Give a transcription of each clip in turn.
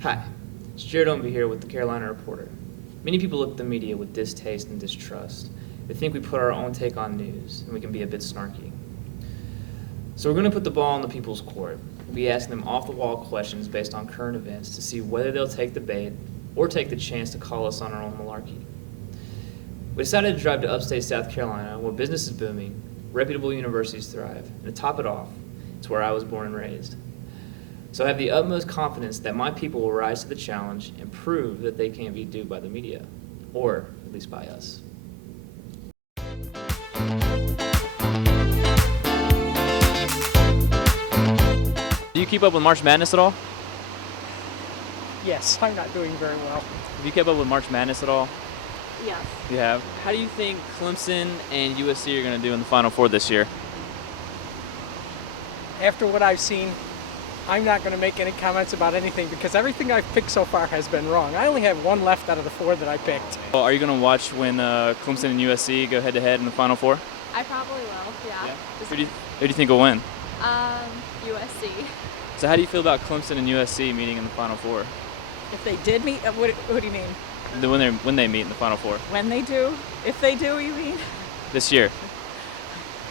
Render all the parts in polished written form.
Hi, it's Jared Ownby here with the Carolina Reporter. Many people look at the media with distaste and distrust. They think we put our own take on news, and we can be a bit snarky. So we're going to put the ball in the people's court. We'll be asking them off-the-wall questions based on current events to see whether they'll take the bait or take the chance to call us on our own malarkey. We decided to drive to upstate South Carolina, where business is booming, reputable universities thrive, and to top it off, it's where I was born and raised. So I have the utmost confidence that my people will rise to the challenge and prove that they can't be duped by the media, or at least by us. Do you keep up with March Madness at all? Yes, I'm not doing very well. Have you kept up with March Madness at all? Yes. You have? How do you think Clemson and USC are going to do in the Final Four this year? After what I've seen, I'm not going to make any comments about anything because everything I've picked so far has been wrong. I only have one left out of the four that I picked. Well, are you going to watch when Clemson and USC go head-to-head in the Final Four? I probably will, yeah. Who do you think will win? USC. So how do you feel about Clemson and USC meeting in the Final Four? If they did meet, what do you mean? When they meet in the Final Four? When they do? If they do, you mean? This year.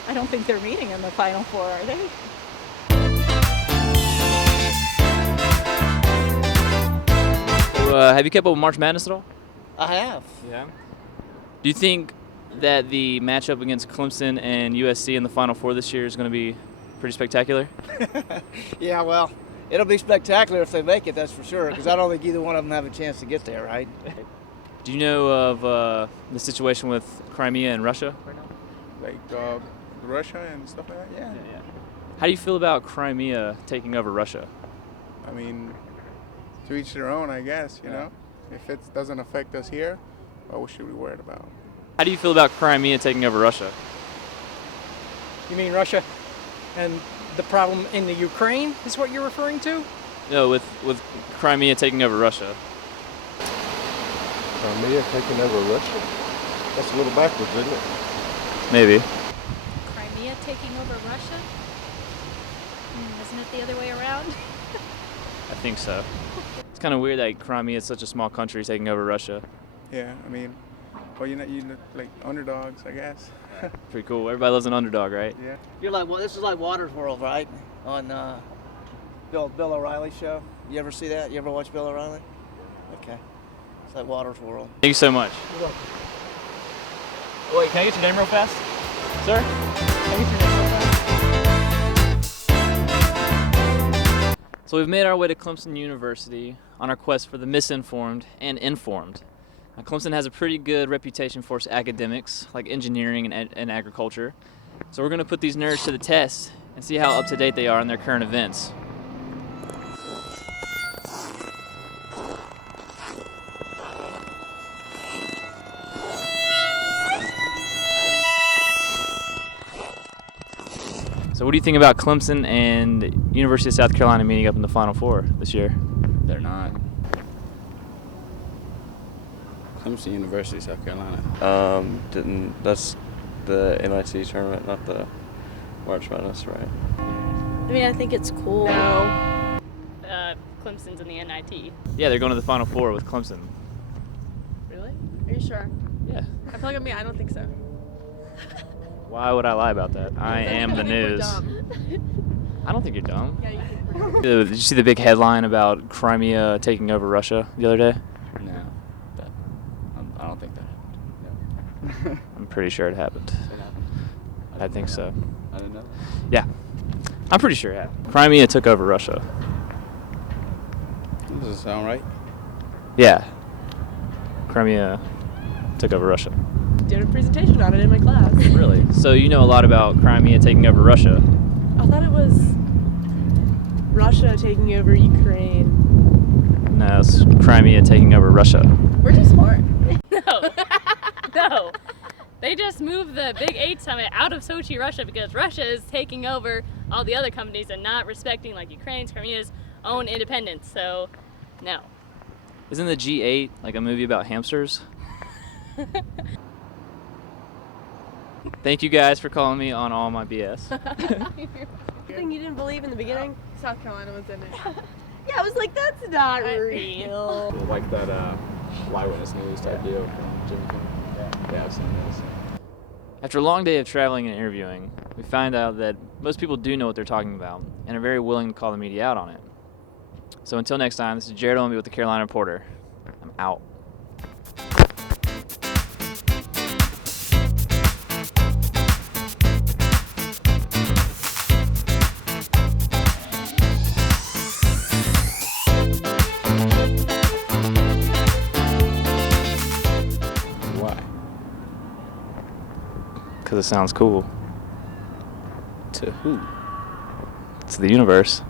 I don't think they're meeting in the Final Four, are they? Have you kept up with March Madness at all? I have. Yeah. Do you think that the matchup against Clemson and USC in the Final Four this year is going to be pretty spectacular? Yeah, well, it'll be spectacular if they make it, that's for sure, because I don't think either one of them have a chance to get there, right? Do you know of the situation with Crimea and Russia right now? Like Russia and stuff like that? Yeah. How do you feel about Crimea taking over Russia? I mean, to each their own, I guess, you know? If it doesn't affect us here, what should we worry about? How do you feel about Crimea taking over Russia? You mean Russia and the problem in the Ukraine is what you're referring to? No, with Crimea taking over Russia. Crimea taking over Russia? That's a little backwards, isn't it? Maybe. Crimea taking over Russia? Isn't it the other way around? I think so. It's kind of weird that Crimea is such a small country taking over Russia. Yeah, I mean, well, you know, like underdogs, I guess. Pretty cool. Everybody loves an underdog, right? Yeah. You're like, well, this is like Water's World, right? On Bill O'Reilly's show. You ever see that? You ever watch Bill O'Reilly? Okay. It's like Water's World. Thank you so much. You're welcome. Wait, can I get your name real fast? Sir? Can I get your name real fast? So we've made our way to Clemson University on our quest for the misinformed and informed. Now, Clemson has a pretty good reputation for its academics, like engineering and agriculture. So we're going to put these nerds to the test and see how up-to-date they are on their current events. So what do you think about Clemson and University of South Carolina meeting up in the Final Four this year? They're not. Clemson University, South Carolina. That's the NIT tournament, not the March Madness, right? I mean, I think it's cool. No. Clemson's in the NIT. Yeah, they're going to the Final Four with Clemson. Really? Are you sure? Yeah. I feel like I don't think so. Why would I lie about that? I am the news. I don't think you're dumb. Yeah, Did you see the big headline about Crimea taking over Russia the other day? No. I don't think that happened. No. I'm pretty sure it happened. It happened. I think so. I didn't know. Yeah. I'm pretty sure it happened. Crimea took over Russia. That doesn't sound right. Yeah. Crimea took over Russia. Did a presentation on it in my class. Really? So you know a lot about Crimea taking over Russia. I thought it was Russia taking over Ukraine. No, it's Crimea taking over Russia. We're too smart. No. No. They just moved the Big 8 summit out of Sochi, Russia, because Russia is taking over all the other companies and not respecting like Ukraine's, Crimea's own independence. So, no. Isn't the G8 like a movie about hamsters? Thank you guys for calling me on all my BS. Thing you didn't believe in the beginning? South Carolina was in it. Yeah, I was like, that's not real. Like that eyewitness news type deal from Jimmy Kimmel. Yeah, I've seen those. After a long day of traveling and interviewing, we find out that most people do know what they're talking about and are very willing to call the media out on it. So until next time, this is Jared Owenby with the Carolina Reporter. I'm out. Why? Because it sounds cool. To who? It's the universe.